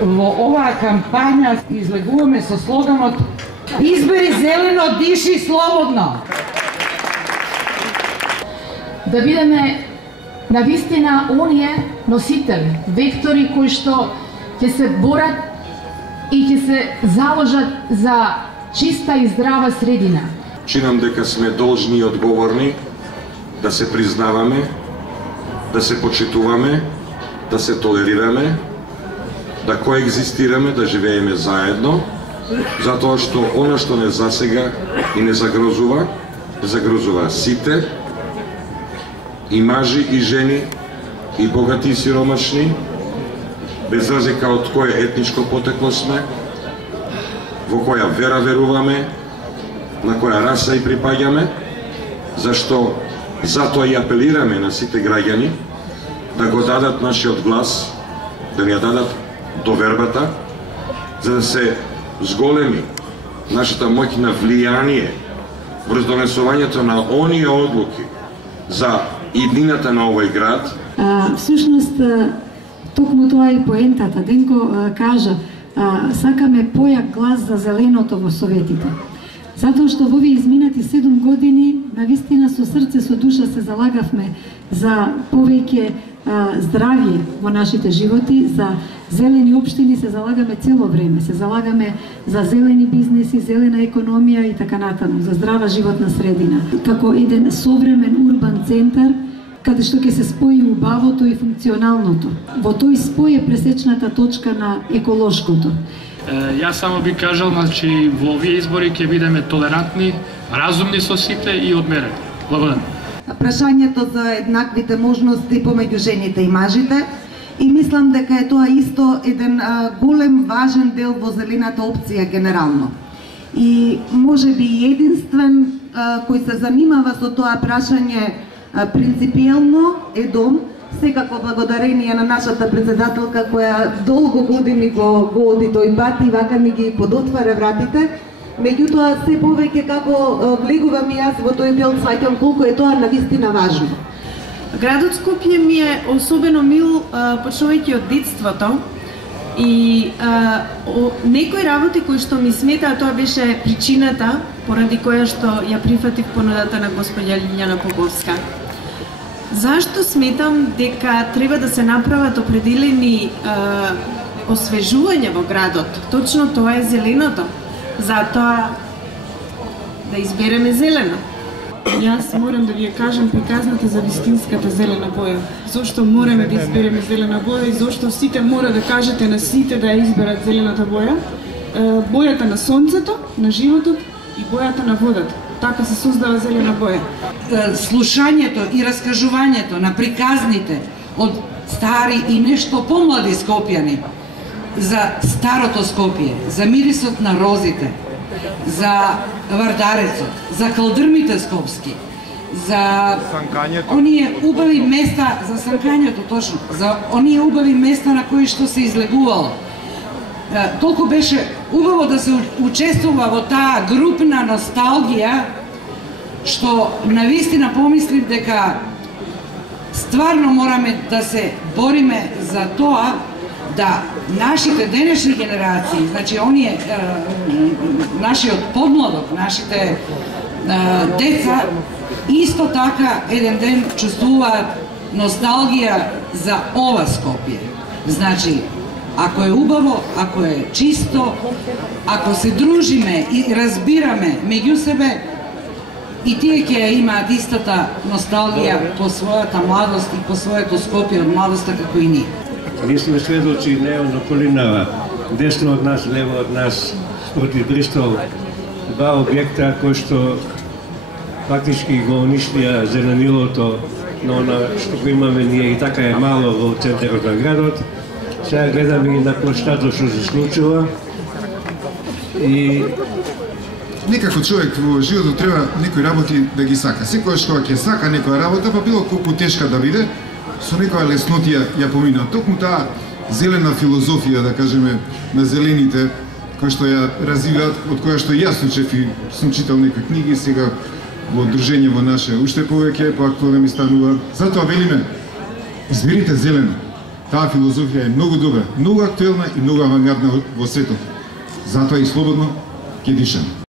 во оваа кампања излегуваме со слоганот "Избери зелено, диши слободно". Да бидеме навистина оние носители, вектори кои што ќе се борат и ќе се заложат за чиста и здрава средина. Чинам дека сме должни и одговорни да се признаваме, да се почитуваме, да се толерираме, да коегзистираме, да живееме заедно, затоа што она што не засега и не загрозува сите, и мажи и жени, и богати и сиромашни, без разлика од кое етничко потекло сме, во која вера веруваме, на која раса и припаѓаме, зашто затоа и апелираме на сите граѓани да го дадат нашиот глас, да ни ја дадат довербата, за да се зголеми нашата моќ на влијание врз донесувањето на оние одлуки за иднината на овој град. Всушност, токму тоа и поентата. Денко кажа, сакаме појак глас за зеленото во советите. Затоа што во овие изминати 7 години, навистина со срце, со душа се залагавме за повеќе здравје во нашите животи, за зелени општини се залагаме цело време, се залагаме за зелени бизнеси, зелена економија и така натаму, за здрава животна средина. Како еден современ урбан центар, каде што ќе се спои убавото и функционалното. Во тој спој е пресечната точка на еколошкото. Јас само би кажал, значи, во овие избори ќе бидеме толерантни, разумни со сите и одмерени. Благодарам. Прашањето за еднаквите можности помеѓу жените и мажите, и мислам дека е тоа исто еден голем важен дел во зелената опција генерално. И може би единствен кој се занимава со тоа прашање принципиелно е Дом, секако благодарение на нашата председателка која долго години го оди тој пат и вака ни ги подотвара вратите. Меѓутоа, се повеќе како влегувам и јас во тој дел, сваќам колку е тоа навистина важно. Градот Скопје ми е особено мил, почнувајќи од детството, и некои работи кои што ми сметаа, тоа беше причината поради која што ја прифатив понудата на господја Лиљана Поповска. Зашто сметам дека треба да се направат определени освежувања во градот? Точно тоа е зеленото. Затоа да избереме зелено. Јас морам да ви ја кажам приказната за вистинската зелена боја. Зошто мораме да избереме зелена боја и зошто сите мора да кажете на сите да ја изберат зелената боја. Бојата на сонцето, на животот и бојата на водата. Така се создава зелена боја. Слушањето и раскажувањето на приказните од стари и нешто помлади скопјани за старото Скопје, за мирисот на розите, за вардарецот, за калдрмите скопски, за оние убави места, за санкањето точно, за оние убави места на кои што се излегувало. Толку беше убаво да се учествува во таа групна носталгија, што навистина помислив дека стварно мораме да се бориме за тоа да нашите денешни генерации, значи оние нашиот подмладок, нашите деца исто така еден ден чувствуваат носталгија за ова Скопје. Значи, ако е убаво, ако е чисто, ако се дружиме и разбираме меѓу себе, и тие ќе имаат истата носталгија по својата младост и по своето Скопје од младоста како и ние. Ние сме сведоци не од околинава, десно од нас, лево од нас, од Бристол, два објекта кои што фактички го уништија зеленилото на она што го имаме ние и така е мало во центарот на градот. Сега гледаме и на площадот што се случува и некако човек во животот треба некои работи да ги сака. Секојаш кога ќе сака некоја работа, па било колку тешка да биде, со некоја леснотија ја помина. Токму таа зелена филозофија, да кажеме, на зелените, која што ја развиваат, од која што јас учев и сум читал некои книги, сега во дружење во наше уште повеќе, поактуелно ми станува. Затоа велиме, изберите зелено. таа филозофија е многу добра, многу актуелна и многу авангардна во светот. Затоа и слободно ќе дишам.